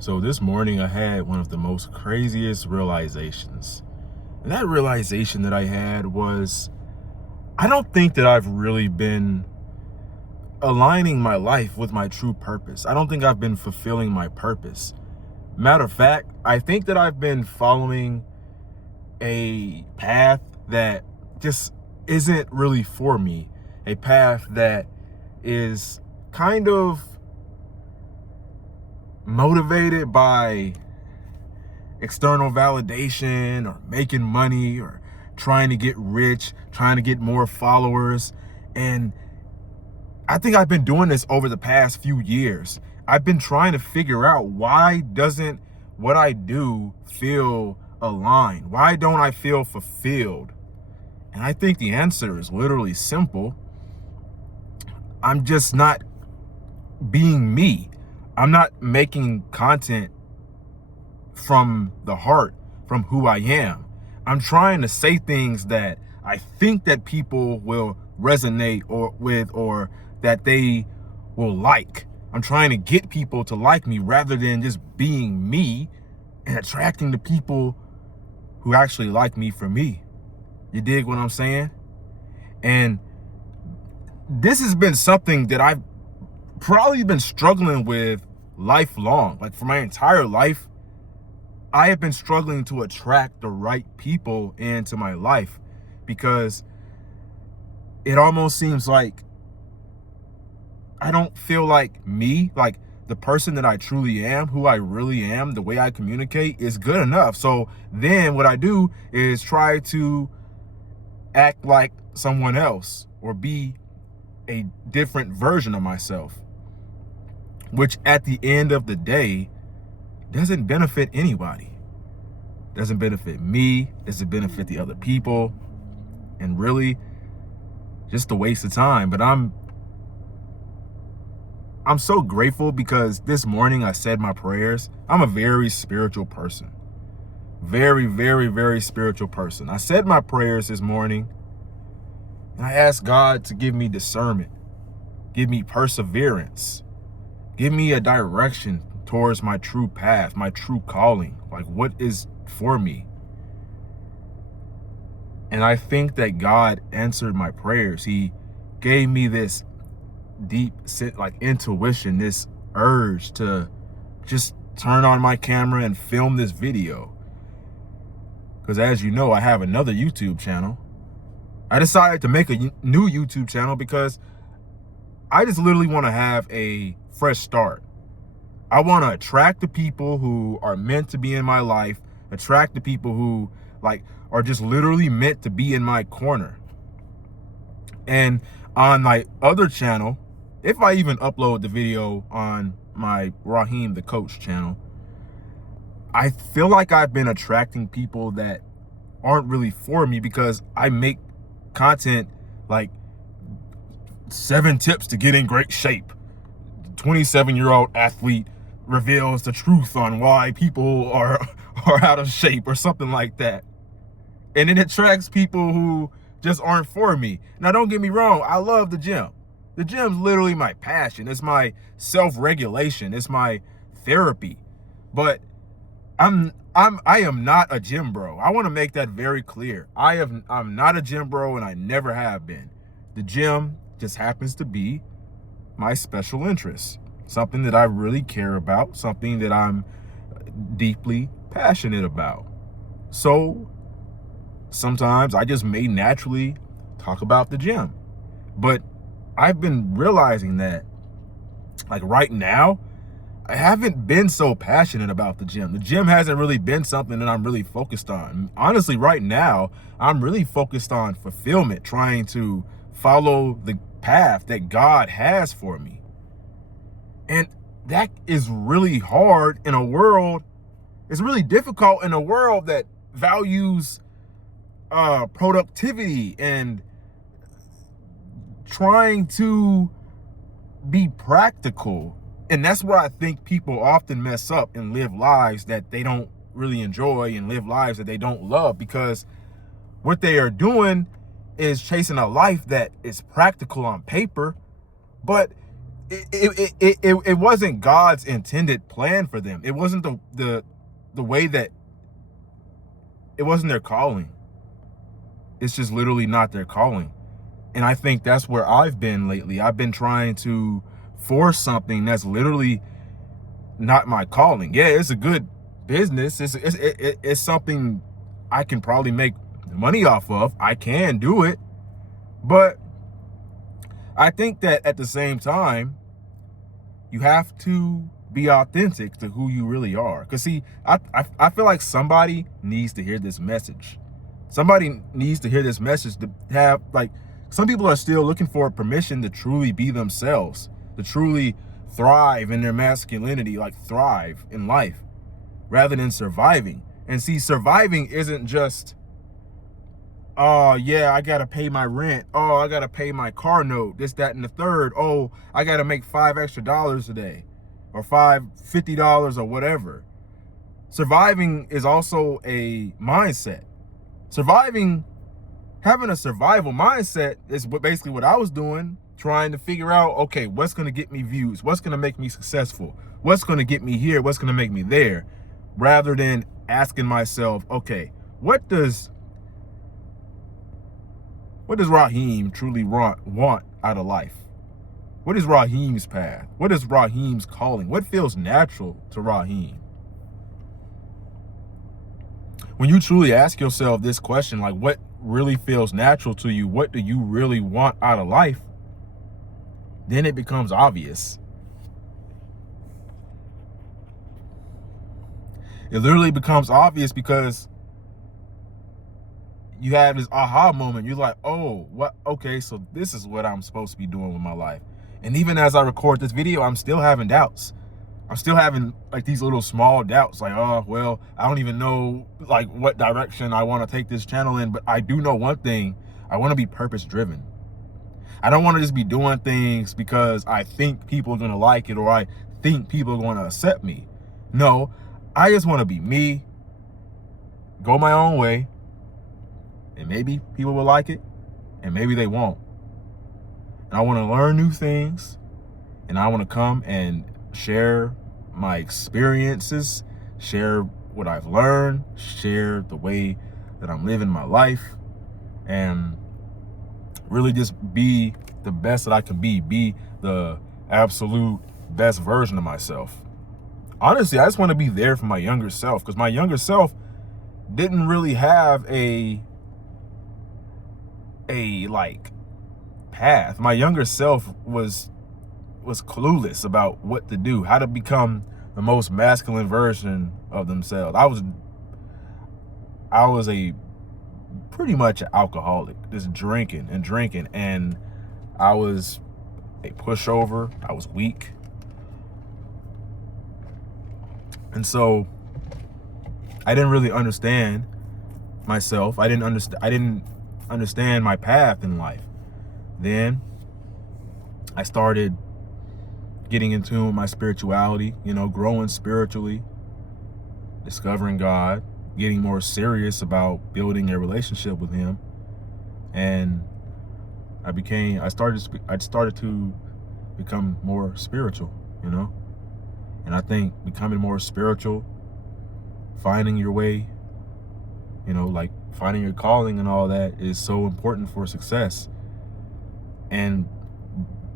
So this morning I had one of the most craziest realizations. And that realization that I had was I don't think that I've really been aligning my life with my true purpose. I don't think I've been fulfilling my purpose. Matter of fact, I think that I've been following a path that just isn't really for me. A path that is kind of motivated by external validation or making money or trying to get rich, trying to get more followers. And I think I've been doing this over the past few years. I've been trying to figure out, why doesn't what I do feel aligned? Why don't I feel fulfilled? And I think the answer is literally simple. I'm just not being me. I'm not making content from the heart, from who I am. I'm trying to say things that I think that people will resonate or that they will like. I'm trying to get people to like me rather than just being me and attracting the people who actually like me for me. You dig what I'm saying? And this has been something that I've probably been struggling with lifelong. Like, for my entire life, I have been struggling to attract the right people into my life, because it almost seems like I don't feel like me, like the person that I truly am, who I really am, the way I communicate is good enough. So then what I do is try to act like someone else or be a different version of myself, which at the end of the day doesn't benefit anybody. Doesn't benefit me, doesn't benefit the other people, and really just a waste of time. But I'm so grateful, because this morning I said my prayers. I'm a very spiritual person. Very, very, very spiritual person. I said my prayers this morning, and I asked God to give me discernment, give me perseverance, give me a direction towards my true path, my true calling, like what is for me. And I think that God answered my prayers. He gave me this deep like intuition, this urge to just turn on my camera and film this video. Because as you know, I have another YouTube channel. I decided to make a new YouTube channel because I just literally want to have a fresh start. I want to attract the people who are meant to be in my life, attract the people who like are just literally meant to be in my corner. And on my other channel, if I even upload the video on my Raheem the Coach channel, I feel like I've been attracting people that aren't really for me, because I make content like 7 tips to get in great shape. 27-year-old athlete reveals the truth on why people are out of shape, or something like that. And it attracts people who just aren't for me. Now, don't get me wrong, I love the gym. The gym's literally my passion. It's my self-regulation. It's my therapy. But I am not a gym bro. I want to make that very clear. I'm not a gym bro, and I never have been. The gym just happens to be my special interest, something that I really care about, something that I'm deeply passionate about. So sometimes I just may naturally talk about the gym. But I've been realizing that, like, right now, I haven't been so passionate about the gym. The gym hasn't really been something that I'm really focused on. Honestly, right now, I'm really focused on fulfillment, trying to follow the path that God has for me. And that is really hard in a world, it's really difficult in a world that values productivity and trying to be practical. And that's where I think people often mess up and live lives that they don't really enjoy, and live lives that they don't love, because what they are doing is chasing a life that is practical on paper, but it wasn't God's intended plan for them. It wasn't the way that, it wasn't their calling. It's just literally not their calling. And I think that's where I've been lately. I've been trying to force something that's literally not my calling. Yeah, it's a good business. It's something I can probably make money off of. I can do it. But I think that at the same time, you have to be authentic to who you really are. Because see, I feel like somebody needs to hear this message. Somebody needs to hear this message to have, like, some people are still looking for permission to truly be themselves, to truly thrive in their masculinity, like thrive in life, rather than surviving. And see, surviving isn't just, oh yeah, I gotta pay my rent. Oh, I gotta pay my car note, this, that, and the third. Oh, I gotta make $5 extra a day, or $50 or whatever. Surviving is also a mindset. Having a survival mindset is basically what I was doing, trying to figure out, okay, what's gonna get me views? What's gonna make me successful? What's gonna get me here? What's gonna make me there? Rather than asking myself, okay, what does Raheem truly want out of life? What is Raheem's path? What is Raheem's calling? What feels natural to Raheem? When you truly ask yourself this question, like what really feels natural to you, what do you really want out of life, then it becomes obvious. It literally becomes obvious because you have this aha moment. You're like, oh, what? Okay, so this is what I'm supposed to be doing with my life. And even as I record this video, I'm still having doubts. I'm still having like these little small doubts, like, oh, well, I don't even know like what direction I want to take this channel in. But I do know one thing: I want to be purpose driven. I don't want to just be doing things because I think people are going to like it, or I think people are going to accept me. No, I just want to be me, go my own way, and maybe people will like it, and maybe they won't. And I want to learn new things, and I want to come and share my experiences, share what I've learned, share the way that I'm living my life, and really just be the best that I can be the absolute best version of myself. Honestly, I just want to be there for my younger self, because my younger self didn't really have a like path. My younger self was clueless about what to do, how to become the most masculine version of themselves. I was a pretty much an alcoholic, just drinking, and I was a pushover. I was weak. And so I didn't really understand myself. I didn't understand my path in life. Then I started getting in tune with my spirituality, growing spiritually, discovering God, getting more serious about building a relationship with Him. And I started to become more spiritual, And I think becoming more spiritual, finding your way, like finding your calling and all that is so important for success. And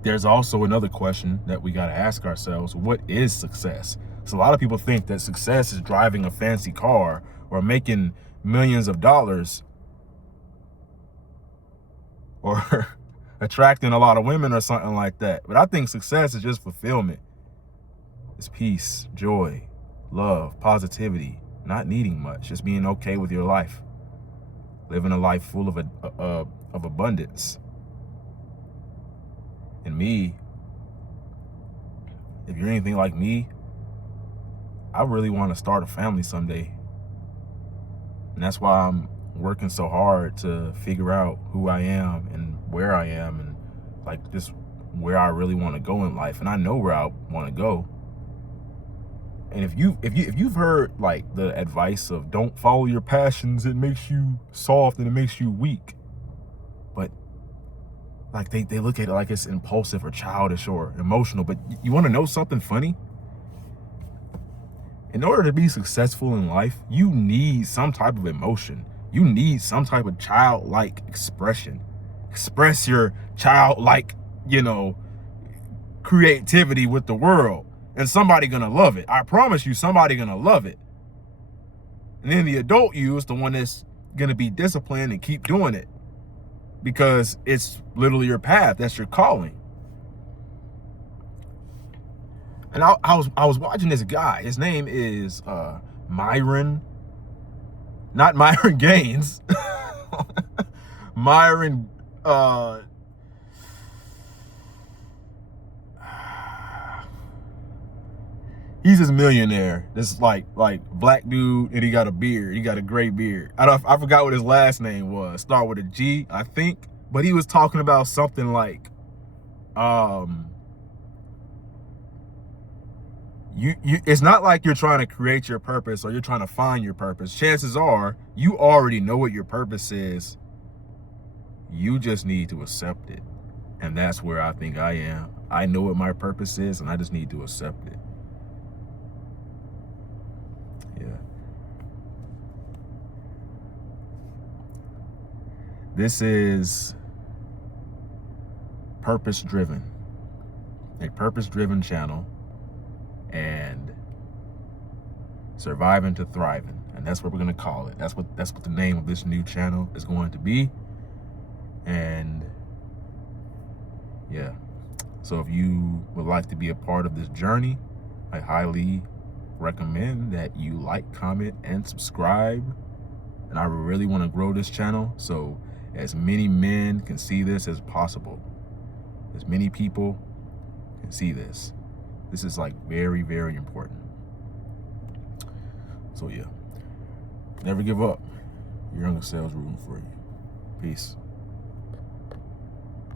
there's also another question that we got to ask ourselves: what is success? So a lot of people think that success is driving a fancy car or making millions of dollars or attracting a lot of women or something like that. But I think success is just fulfillment. It's peace, joy, love, positivity, not needing much, just being okay with your life, living a life full of abundance. And me, if you're anything like me, I really want to start a family someday. And that's why I'm working so hard to figure out who I am and where I am, and like just where I really want to go in life. And I know where I want to go. And if you've heard like the advice of don't follow your passions, it makes you soft and it makes you weak. But like they look at it like it's impulsive or childish or emotional. But you want to know something funny? In order to be successful in life, you need some type of emotion. You need some type of childlike expression. Express your childlike, creativity with the world, and somebody gonna love it. I promise you, somebody gonna love it. And then the adult you is the one that's gonna be disciplined and keep doing it because it's literally your path. That's your calling. And I was watching this guy. His name is Myron, not Myron Gaines. Myron. He's this millionaire. This like black dude, and he got a beard. He got a gray beard. I forgot what his last name was. Start with a G, I think. But he was talking about something like, it's not like you're trying to create your purpose or you're trying to find your purpose. Chances are you already know what your purpose is. You just need to accept it. And that's where I think I am. I know what my purpose is, and I just need to accept it. Yeah. This is purpose-driven. A purpose-driven channel. And surviving to thriving, and that's what we're gonna call it. That's what the name of this new channel is going to be. And yeah, so if you would like to be a part of this journey, I highly recommend that you like, comment, and subscribe. And I really want to grow this channel so as many men can see this as possible, as many people can see this. This is like very, very important. So yeah, never give up. Your younger self's rooting for you. Peace.